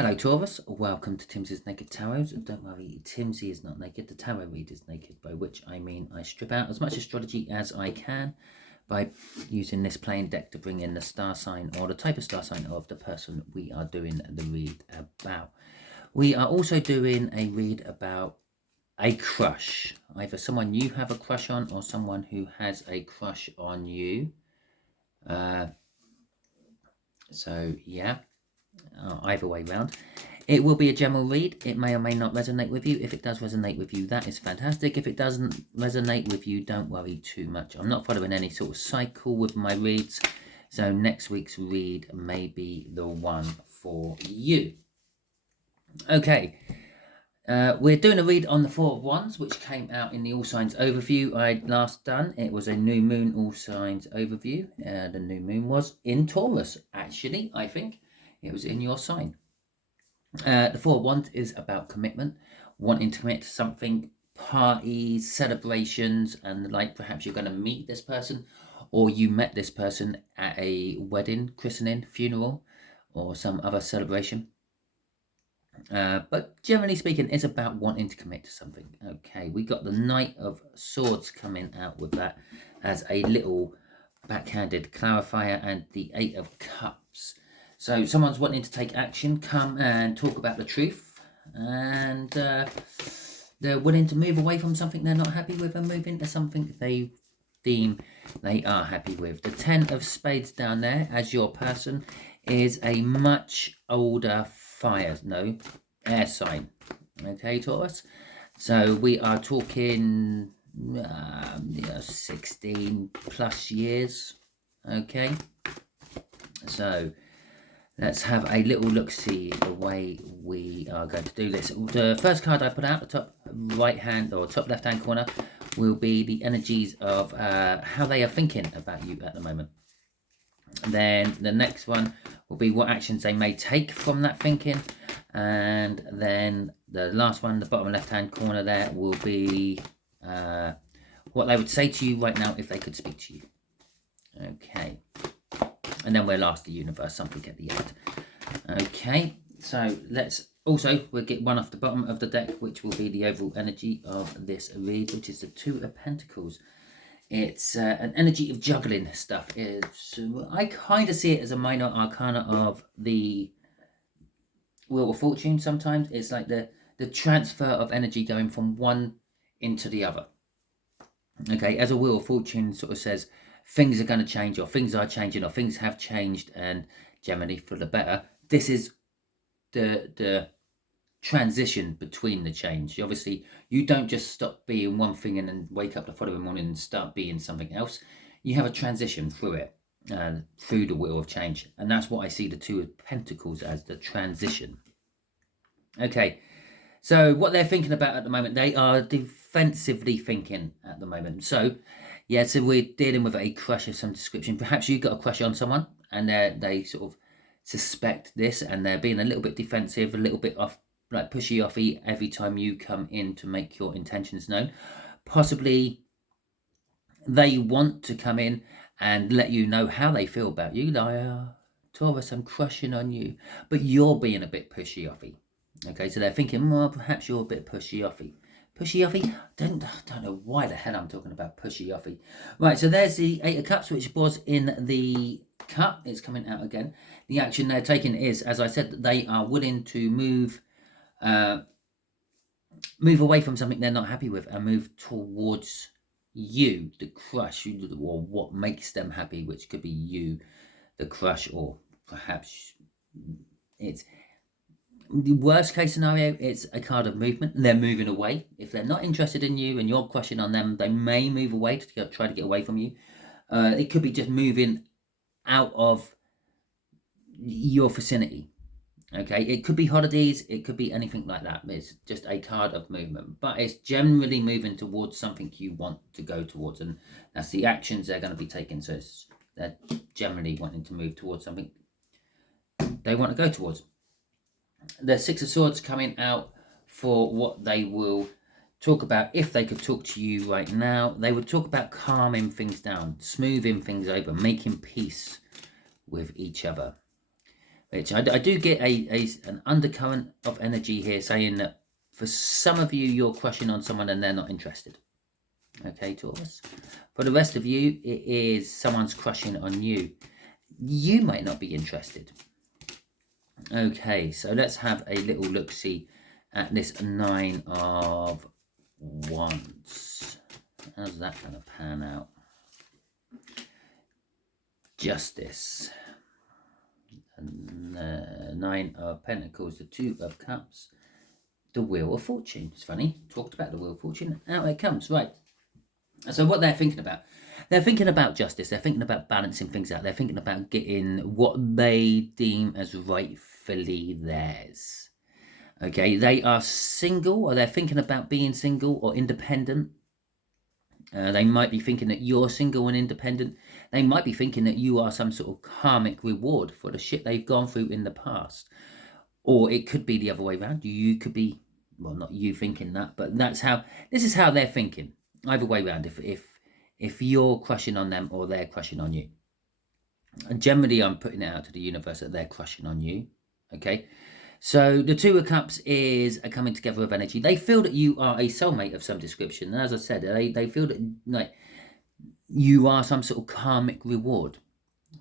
Hello Taurus, welcome to Timsy's Naked Tarot. Don't worry, Timsy is not naked, the tarot read is naked, by which I mean I strip out as much astrology as I can by using this plain deck to bring in the star sign or the type of star sign of the person we are doing the read about. We are also doing a read about a crush, either someone you have a crush on or someone who has a crush on you. So yeah. Either way round. It will be a general read. It may or may not resonate with you. If it does resonate with you, that is fantastic. If it doesn't resonate with you, don't worry too much. I'm not following any sort of cycle with my reads, so next week's read may be the one for you. Okay, we're doing a read on the Four of Wands, which came out in the All Signs overview I'd last done. It was a new moon All Signs overview. The new moon was in Taurus, actually, I think. It was in your sign. The Four of Wands is about commitment, wanting to commit to something, parties, celebrations, and like perhaps you're going to meet this person or you met this person at a wedding, christening, funeral, or some other celebration. But generally speaking, it's about wanting to commit to something. Okay, we got the Knight of Swords coming out with that as a little backhanded clarifier, and the Eight of Cups. So someone's wanting to take action, come and talk about the truth, and they're willing to move away from something they're not happy with and move into something they deem they are happy with. The Ten of Spades down there as your person is a much older air sign. Okay, Taurus? So we are talking 16 plus years. Okay, so let's have a little look-see the way we are going to do this. The first card I put out, the top right hand or top left hand corner, will be the energies of how they are thinking about you at the moment. And then the next one will be what actions they may take from that thinking. And then the last one, the bottom left hand corner there, will be what they would say to you right now if they could speak to you. Okay. And then we'll ask the universe something at the end. Okay, so we'll get one off the bottom of the deck, which will be the overall energy of this read, which is the Two of Pentacles. It's an energy of juggling stuff. I kind of see it as a minor arcana of the Wheel of Fortune sometimes. It's like the transfer of energy going from one into the other. Okay, as a Wheel of Fortune sort of says, things are going to change, or things are changing, or things have changed, and generally for the better. This is the transition between the change. Obviously, you don't just stop being one thing and then wake up the following morning and start being something else. You have a transition through it, through the wheel of change. And that's what I see the Two of Pentacles as, the transition. Okay, so what they're thinking about at the moment, they are defensively thinking at the moment. So yeah, so we're dealing with a crush of some description. Perhaps you got a crush on someone and they sort of suspect this and they're being a little bit defensive, a little bit off, like pushy-offy every time you come in to make your intentions known. Possibly they want to come in and let you know how they feel about you. Like, Taurus, I'm crushing on you. But you're being a bit pushy-offy. Okay, so they're thinking, well, perhaps you're a bit pushy-offy. Pushy-offy? Don't know why the hell I'm talking about pushy-offy. Right, so there's the Eight of Cups, which was in the cup. It's coming out again. The action they're taking is, as I said, they are willing to move away from something they're not happy with and move towards you, the crush, or what makes them happy, which could be you, the crush, or perhaps it's the worst case scenario. It's a card of movement. They're moving away. If they're not interested in you and you're crushing on them, they may move away to try to get away from you. It could be just moving out of your vicinity. Okay, it could be holidays, it could be anything like that. It's just a card of movement, but it's generally moving towards something you want to go towards, and that's the actions they're going to be taking. So they're generally wanting to move towards something they want to go towards. The Six of Swords coming out for what they will talk about. If they could talk to you right now, they would talk about calming things down, smoothing things over, making peace with each other. which I do get an undercurrent of energy here saying that for some of you, you're crushing on someone and they're not interested. Okay, Taurus. For the rest of you, it is someone's crushing on you. You might not be interested. Okay, so let's have a little look-see at this 9 of Wands. How's that going to pan out? Justice. And the 9 of Pentacles, the 2 of Cups, the Wheel of Fortune. It's funny, talked about the Wheel of Fortune, out it comes, right. So what they're thinking about justice, they're thinking about balancing things out, they're thinking about getting what they deem as rightfully theirs. Okay, they are single, or they're thinking about being single or independent. They might be thinking that you're single and independent. They might be thinking that you are some sort of karmic reward for the shit they've gone through in the past. Or it could be the other way around. You could be, well, not you thinking that, but this is how they're thinking. Either way around, if you're crushing on them or they're crushing on you. And generally, I'm putting it out to the universe that they're crushing on you. Okay. So the 2 of Cups is a coming together of energy. They feel that you are a soulmate of some description. And as I said, they feel that like you are some sort of karmic reward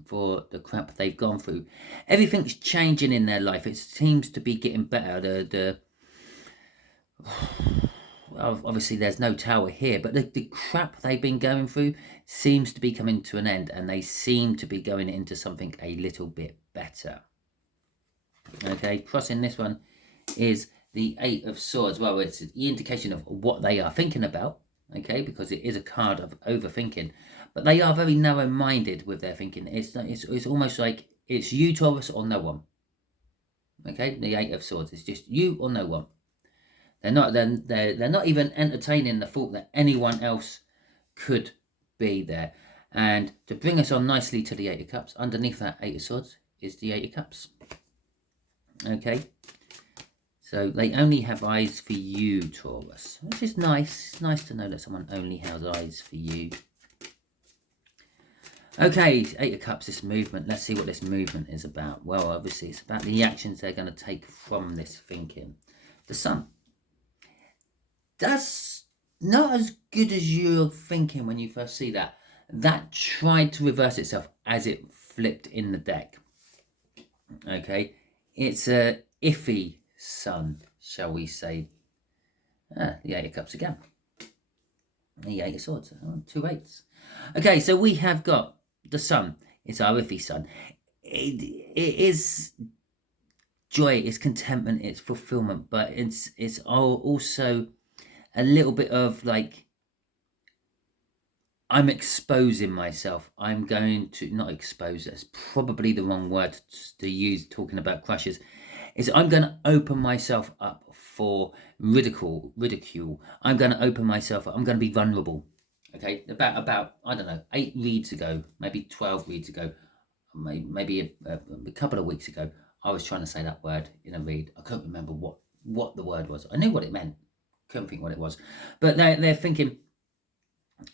for the crap they've gone through. Everything's changing in their life. It seems to be getting better. Obviously there's no tower here, but the crap they've been going through seems to be coming to an end, and they seem to be going into something a little bit better. Okay, crossing this one is the 8 of Swords. Well, it's the indication of what they are thinking about, okay, because it is a card of overthinking. But they are very narrow-minded with their thinking. It's almost like it's you, Taurus, or no one. Okay, the 8 of Swords. It's just you or no one. They're not even entertaining the thought that anyone else could be there. And to bring us on nicely to the 8 of Cups, underneath that 8 of Swords is the 8 of Cups. Okay, so they only have eyes for you, Taurus, which is nice. It's nice to know that someone only has eyes for you. Okay, 8 of Cups, this movement. Let's see what this movement is about. Well, obviously, it's about the actions they're going to take from this thinking. The Sun. That's not as good as you're thinking when you first see that. That tried to reverse itself as it flipped in the deck. Okay. It's a iffy Sun, shall we say. The 8 of Cups again. The 8 of Swords. 2 8s. Okay, so we have got the Sun. It's our iffy Sun. It is joy, it's contentment, it's fulfillment, but it's also a little bit of like, I'm exposing myself. I'm going to, not expose, that's probably the wrong word to use talking about crushes, is I'm going to open myself up for ridicule. I'm going to open myself up. I'm going to be vulnerable. Okay, about I don't know, 8 reads ago, maybe 12 reads ago, maybe a couple of weeks ago, I was trying to say that word in a read. I couldn't remember what the word was. I knew what it meant. Couldn't think what it was. But they're thinking,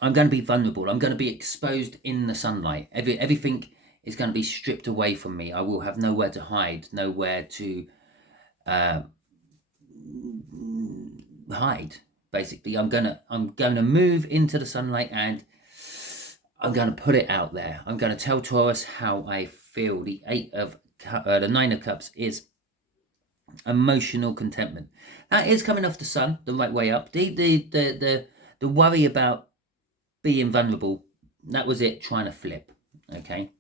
I'm going to be vulnerable. I'm going to be exposed in the sunlight. Everything is going to be stripped away from me. I will have nowhere to hide, nowhere to hide. Basically, I'm going to move into the sunlight, and I'm going to put it out there. I'm going to tell Taurus how I feel. The 9 of Cups is emotional contentment. That is coming off the Sun, the right way up. The worry about being vulnerable, that was it trying to flip. Okay.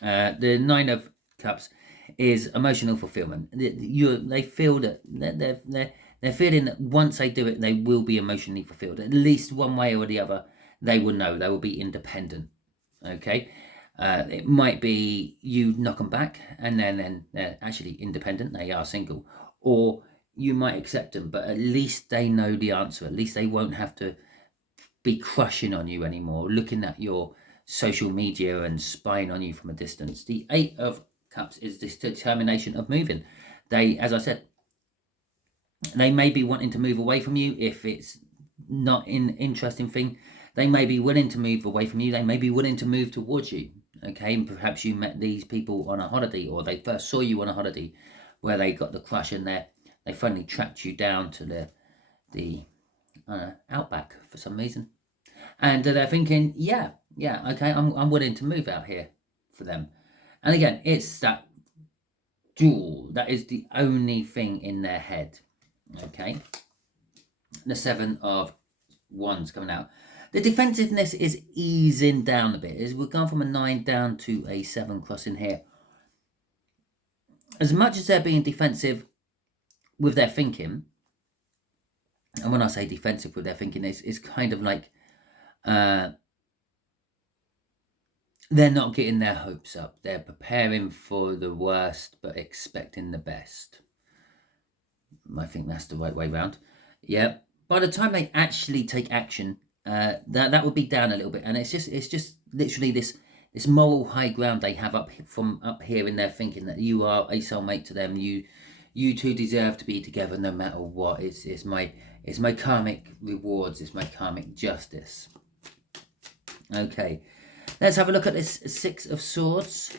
The 9 of Cups is emotional fulfillment. They feel that they're feeling that once they do it, they will be emotionally fulfilled. At least one way or the other, they will know. They will be independent. Okay. It might be you knock them back, and then they're actually independent. They are single, or you might accept them, but at least they know the answer. At least they won't have to be crushing on you anymore, looking at your social media and spying on you from a distance. The 8 of Cups is this determination of moving. They, as I said, they may be wanting to move away from you if it's not an interesting thing. They may be willing to move away from you. They may be willing to move towards you. okay, and perhaps you met these people on a holiday, or they first saw you on a holiday where they got the crush, and they finally tracked you down to the outback for some reason, and they're thinking, yeah, okay, I'm willing to move out here for them. And again, it's that jewel that is the only thing in their head. Okay, the 7 of Wands coming out. The defensiveness is easing down a bit. We're going from a 9 down to a 7 crossing here. As much as they're being defensive with their thinking, and when I say defensive with their thinking, it's kind of like they're not getting their hopes up. They're preparing for the worst but expecting the best. I think that's the right way round. Yeah. By the time they actually take action, that would be down a little bit, and it's just literally this moral high ground they have up here in their thinking, that you are a soulmate to them. You two deserve to be together no matter what. It's my karmic rewards. It's my karmic justice. Okay, let's have a look at this 6 of Swords.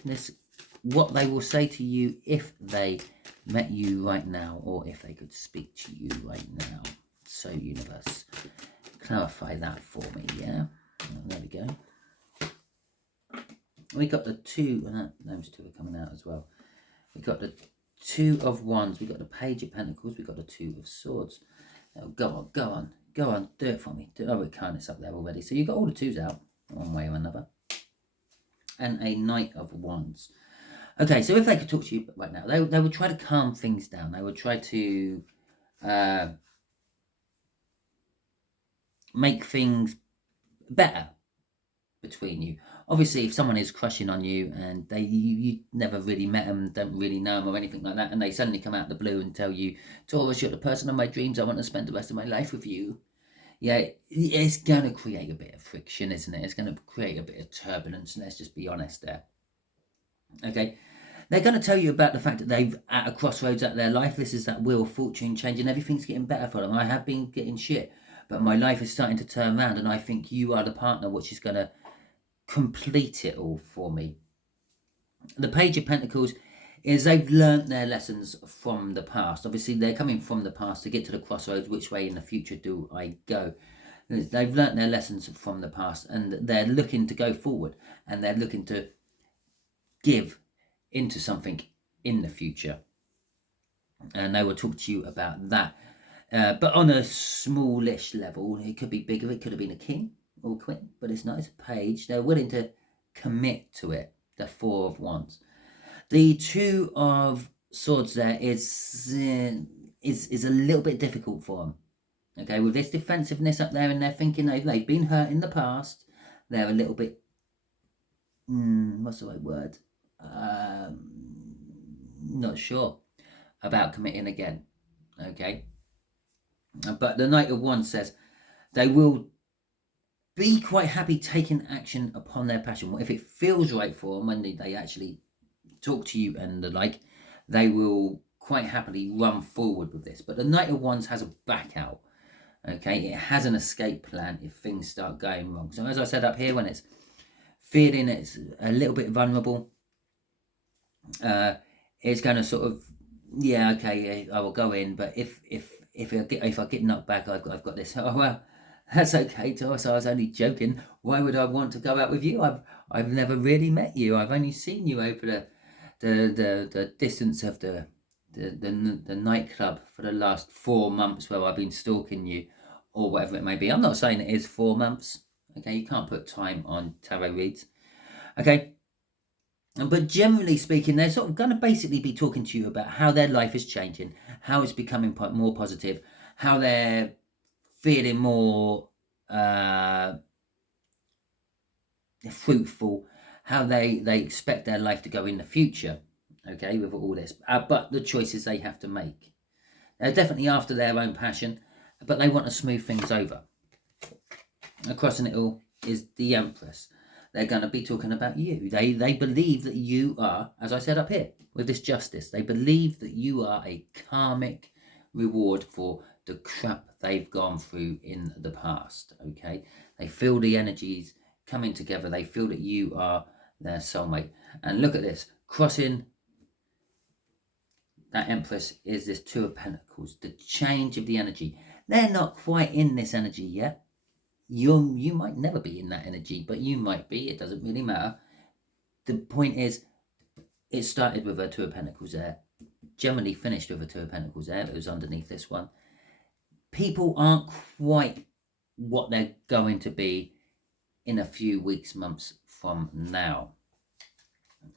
What they will say to you if they met you right now, or if they could speak to you right now. So, universe, clarify that for me, yeah? There we go. We got the 2, and those 2 are coming out as well. We got the 2 of Wands, we got the Page of Pentacles, we got the 2 of Swords. Oh, go on, do it for me. Oh, it can't, it's up there already. So you've got all the 2s out, one way or another. And a Knight of Wands. Okay, so if they could talk to you right now, they would try to calm things down. They would try to make things better between you. Obviously, if someone is crushing on you and you never really met them, don't really know them or anything like that, and they suddenly come out of the blue and tell you, Taurus, you're the person of my dreams, I want to spend the rest of my life with you. Yeah, it's going to create a bit of friction, isn't it? It's going to create a bit of turbulence, let's just be honest there. Okay, they're going to tell you about the fact that they've at a crossroads at their life. This is that wheel of fortune changing. Everything's getting better for them. I have been getting shit, but my life is starting to turn around, and I think you are the partner which is going to complete it all for me. The Page of Pentacles is they've learnt their lessons from the past. Obviously, they're coming from the past to get to the crossroads. Which way in the future do I go? They've learnt their lessons from the past, and they're looking to go forward, and they're looking to give into something in the future. And they will talk to you about that. But on a smallish level, it could be bigger. It could have been a king or queen, but it's not. It's a page. They're willing to commit to it. The 4 of Wands. The 2 of Swords there is a little bit difficult for them. Okay, with this defensiveness up there, and they're thinking they've been hurt in the past. They're a little bit, what's the right word? Not sure about committing again. Okay, but the Knight of Wands says they will be quite happy taking action upon their passion. If it feels right for them, when they actually talk to you and the like, they will quite happily run forward with this. But the Knight of Wands has a back out. Okay, it has an escape plan if things start going wrong. So as I said up here, when it's feeling it's a little bit vulnerable, it's going to sort of, yeah, okay, I will go in. But if I get knocked back, I've got this. Oh well, that's okay, Taurus. I was only joking. Why would I want to go out with you? I've never really met you. I've only seen you over the distance of the nightclub for the last 4 months where I've been stalking you, or whatever it may be. I'm not saying it is 4 months. Okay, you can't put time on tarot reads. Okay, but generally speaking, they're sort of going to basically be talking to you about how their life is changing, how it's becoming more positive, how they're feeling more fruitful, how they expect their life to go in the future. Okay, with all this, but the choices they have to make. They're definitely after their own passion, but they want to smooth things over. Across in it all is the Empress. They're going to be talking about you. They believe that you are, as I said up here, with this justice, they believe that you are a karmic reward for the crap they've gone through in the past. Okay, they feel the energies coming together. They feel that you are their soulmate. And look at this, crossing that Empress is this Two of Pentacles, the change of the energy. They're not quite in this energy yet. You might never be in that energy, but you might be. It doesn't really matter. The point is, it started with a Two of Pentacles there, generally finished with a Two of Pentacles there. It was underneath this one. People aren't quite what they're going to be in a few weeks, months from now.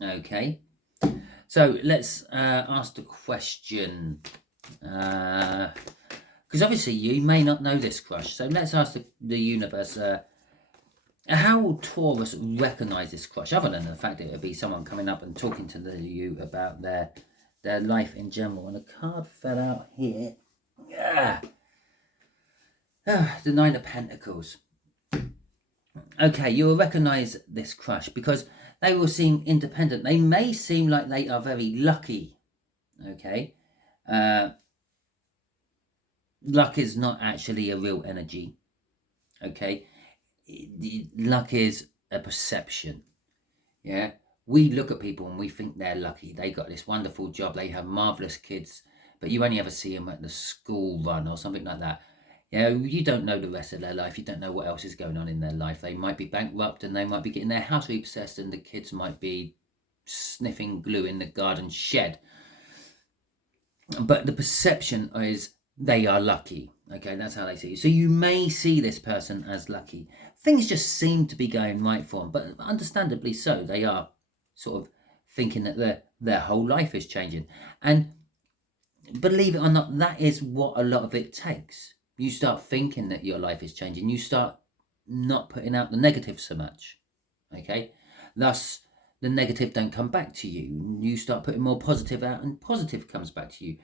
Okay, so let's ask the question, because obviously you may not know this, crush. So let's ask the universe, how will Taurus recognize this crush, other than the fact that it would be someone coming up and talking to you about their life in general. And a card fell out here. The Nine of Pentacles. Okay, you will recognize this crush because they will seem independent. They may seem like they are very lucky. Okay, luck is not actually a real energy. Okay, luck is a perception. Yeah, we look at people and we think they're lucky. They got this wonderful job. They have marvelous kids, but you only ever see them at the school run or something like that. You don't know the rest of their life. You don't know what else is going on in their life. They might be bankrupt and they might be getting their house repossessed and the kids might be sniffing glue in the garden shed. But the perception is they are lucky. Okay, that's how they see you. So you may see this person as lucky. Things just seem to be going right for them, but understandably so. They are sort of thinking that their whole life is changing. And believe it or not, that is what a lot of it takes. You start thinking that your life is changing. You start not putting out the negative so much. Okay? Thus, the negative don't come back to you. You start putting more positive out and positive comes back to you.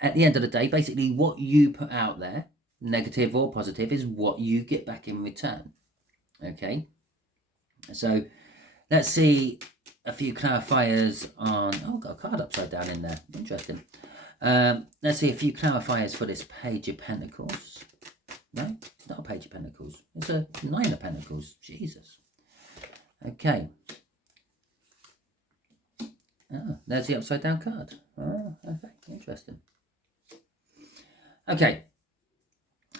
At the end of the day, basically what you put out there, negative or positive, is what you get back in return. Okay? So, let's see a few clarifiers on... Oh, got a card upside down in there. Interesting. Let's see a few clarifiers for this Page of Pentacles. No, it's not a Page of Pentacles. It's a Nine of Pentacles. Jesus. Okay. Oh, there's the upside down card. Oh, okay, interesting. Okay.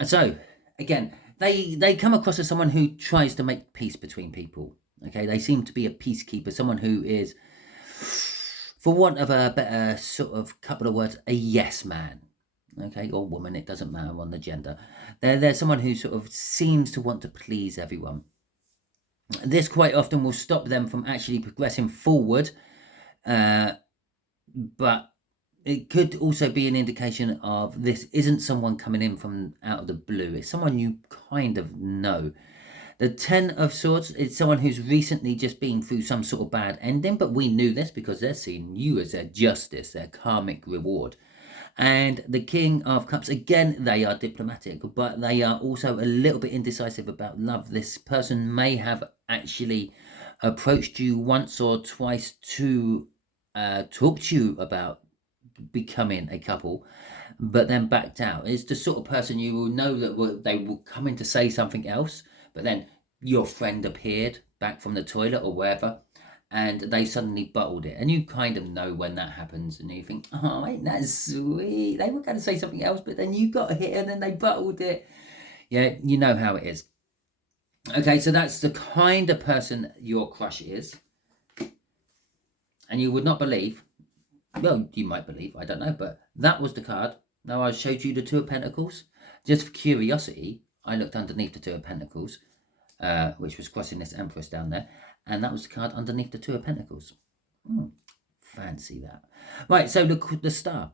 So, again, they come across as someone who tries to make peace between people. Okay, they seem to be a peacekeeper, someone who is, for want of a better sort of couple of words, a yes man. Okay, or woman, it doesn't matter on the gender. They're someone who sort of seems to want to please everyone. This quite often will stop them from actually progressing forward, but it could also be an indication of this isn't someone coming in from out of the blue. It's someone you kind of know. The Ten of Swords is someone who's recently just been through some sort of bad ending, but we knew this because they're seeing you as their justice, their karmic reward. And the King of Cups, again, they are diplomatic, but they are also a little bit indecisive about love. This person may have actually approached you once or twice to talk to you about becoming a couple, but then backed out. It's the sort of person you will know that they will come in to say something else, but then your friend appeared back from the toilet or wherever, and they suddenly bottled it. And you kind of know when that happens, and you think, oh, ain't that sweet? They were going to say something else, but then you got hit and then they bottled it. Yeah, you know how it is. Okay, so that's the kind of person your crush is. And you would not believe, well, you might believe, I don't know, but that was the card. Now I showed you the Two of Pentacles. Just for curiosity, I looked underneath the Two of Pentacles, which was crossing this Empress down there, and that was the card underneath the Two of Pentacles. Fancy that. Right, so the Star.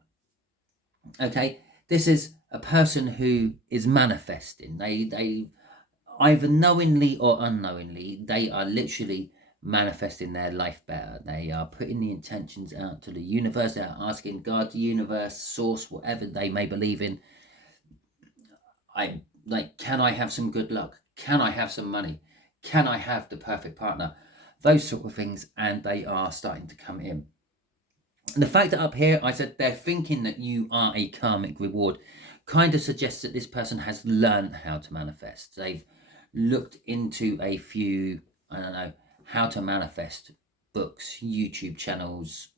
Okay, this is a person who is manifesting. They either knowingly or unknowingly, they are literally manifesting their life better. They are putting the intentions out to the universe. They are asking God, the universe, source, whatever they may believe in. Can I have some good luck? Can I have some money? Can I have the perfect partner? Those sort of things, and they are starting to come in. And the fact that up here I said they're thinking that you are a karmic reward kind of suggests that this person has learned how to manifest. They've looked into a few, I don't know, how to manifest books, YouTube channels,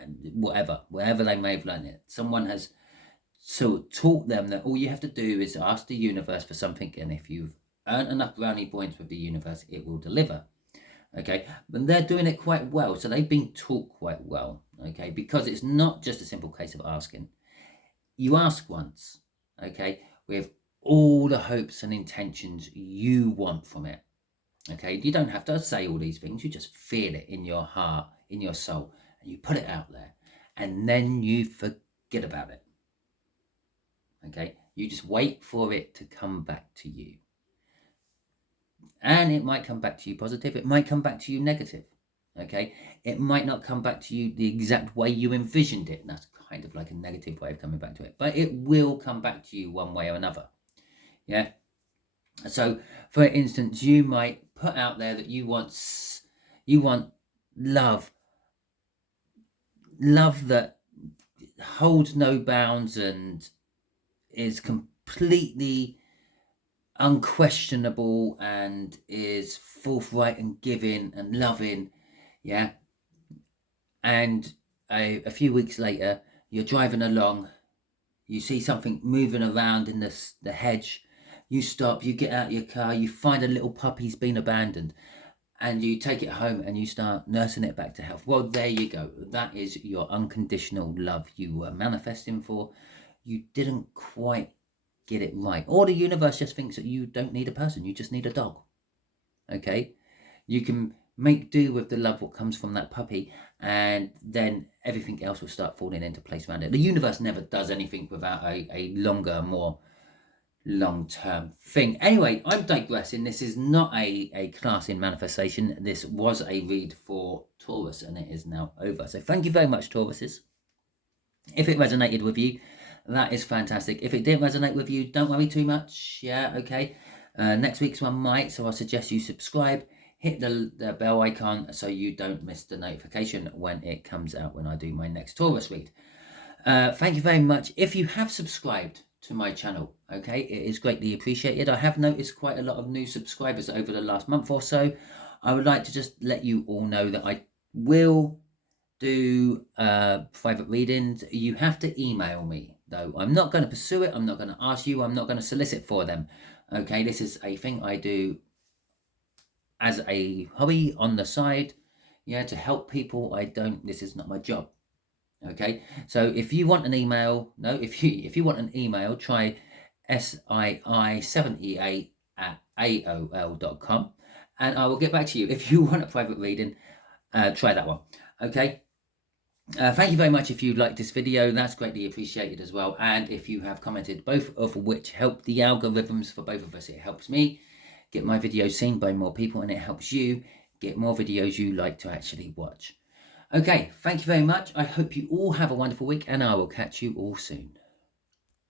and wherever they may have learned it. Someone has taught them that all you have to do is ask the universe for something, and if you've earned enough brownie points with the universe, it will deliver. Okay, but they're doing it quite well, so they've been taught quite well. Okay, because it's not just a simple case of asking. You ask once, okay, with all the hopes and intentions you want from it. Okay, you don't have to say all these things, you just feel it in your heart, in your soul, and you put it out there, and then you forget about it. Okay, you just wait for it to come back to you. And it might come back to you positive, it might come back to you negative. Okay, it might not come back to you the exact way you envisioned it. And that's kind of like a negative way of coming back to it, but it will come back to you one way or another. Yeah. So, for instance, you might put out there that you want love that holds no bounds and is completely unquestionable and is forthright and giving and loving. Yeah. And a few weeks later, you're driving along, you see something moving around in the hedge, you stop, you get out your car, you find a little puppy's been abandoned, and you take it home and you start nursing it back to health. Well, there you go. That is your unconditional love you were manifesting for. You didn't quite get it right. Or the universe just thinks that you don't need a person, you just need a dog. Okay? You can make do with the love what comes from that puppy, and then everything else will start falling into place around it. The universe never does anything without a longer, more long-term thing. Anyway, I'm digressing. This is not a class in manifestation. This was a read for Taurus, and it is now over. So thank you very much, Tauruses. If it resonated with you, that is fantastic. If it didn't resonate with you, don't worry too much. Yeah, okay. Next week's one might, so I suggest you subscribe. Hit the bell icon so you don't miss the notification when it comes out when I do my next Taurus read. Thank you very much. If you have subscribed to my channel, okay, it is greatly appreciated. I have noticed quite a lot of new subscribers over the last month or so. I would like to just let you all know that I will do private readings. You have to email me, though. I'm not going to pursue it. I'm not going to ask you. I'm not going to solicit for them. Okay, this is a thing I do as a hobby on the side, yeah, to help people. This is not my job. Okay, so if you want an email, if you want an email, try sii78@aol.com, and I will get back to you. If you want a private reading, try that one. Okay, thank you very much. If you liked this video, that's greatly appreciated as well. And if you have commented, both of which help the algorithms for both of us, it helps me get my videos seen by more people, and it helps you get more videos you like to actually watch. Okay, thank you very much. I hope you all have a wonderful week, and I will catch you all soon.